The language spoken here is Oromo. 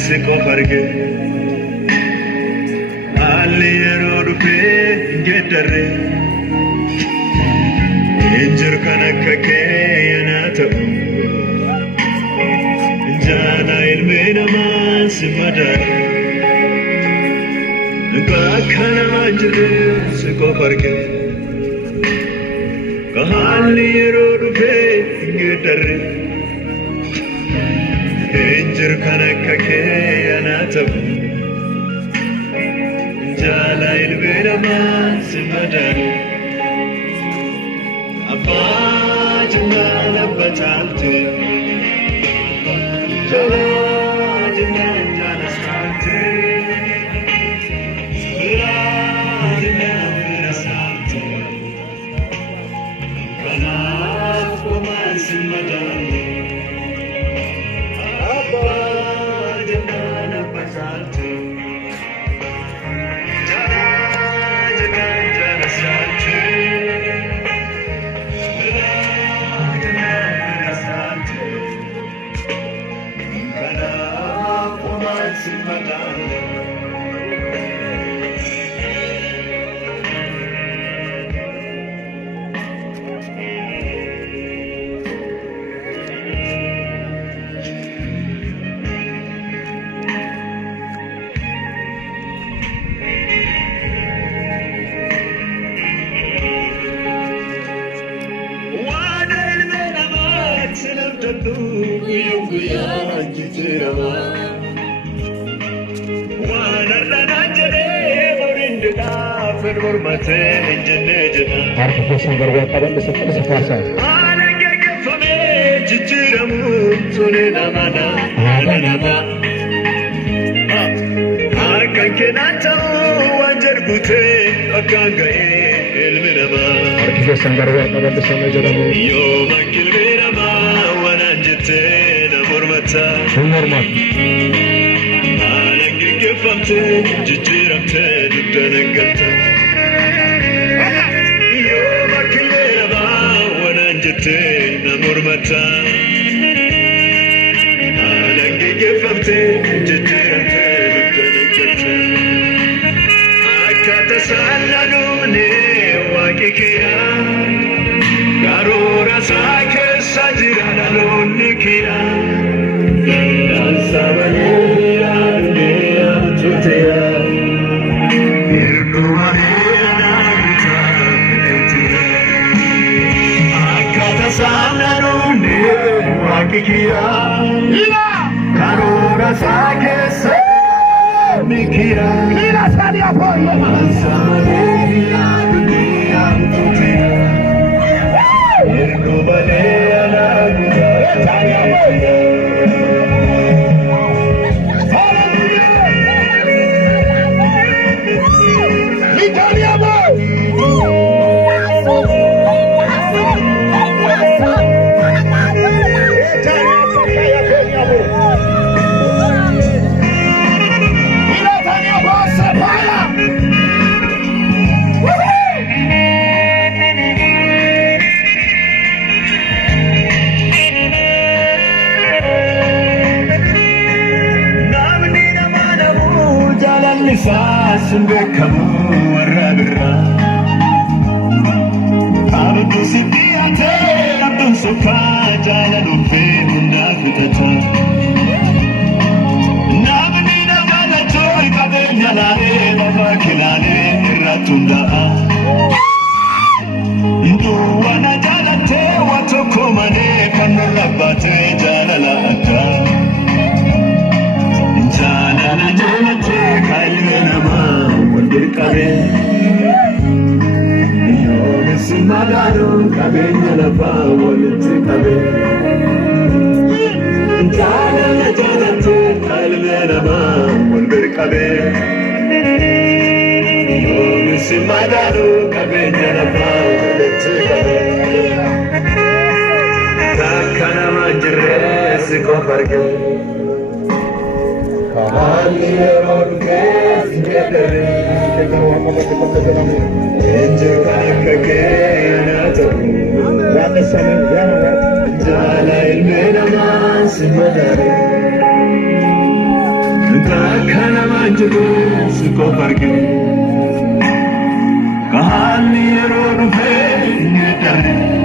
سكوفرجة علي يرودفي جدري إنجر كنكك يناتو جانا المين ما سمدر كأكنا مجري سكوفرجة علي يرودفي جدري إنجر كنكك يناتو جالا البير ما سمدر أبا جنانا بتالتي جالا جنانا سالتي لا جنانا سالتي كناف وما سمدر Artifacing berwataran di sekitar sefasa. Artifacing berwataran di sana jaramu. Hormat. جتنا مرمتا أنا جفمتي جتنا تلقى أكاد سألنوني واقيكيا قارورا ساك سجرنا لونيكيا نسابني يا دنيا توتيا يركواني Sanarune wakikia karura sake se mikia ila sadi hapo samale ya dunia mtukia yekubale ana tani hapo Italia Sembekamu warabira Abdu sibiyate Abdu suka Jalan ufe Bunda fitata Nabnina galato Ikadenya lare Baba kilane Irratunda Ndu wana jalate Watokomane Kanalabate Jalala ata Jalala jalate Kailunama Kabe Yo misimagano kabenya la fawolte kabe Jana la jana tu kalmena ma wonder kabe Yo misimagano kabenya la fawolte kabe Takana majre sikofarge Kamali rodke sikere Injil kanakake anataku Wata sana yana Jala ilmena ma simadare Manchete sikoparke kahani ero dufe nyetare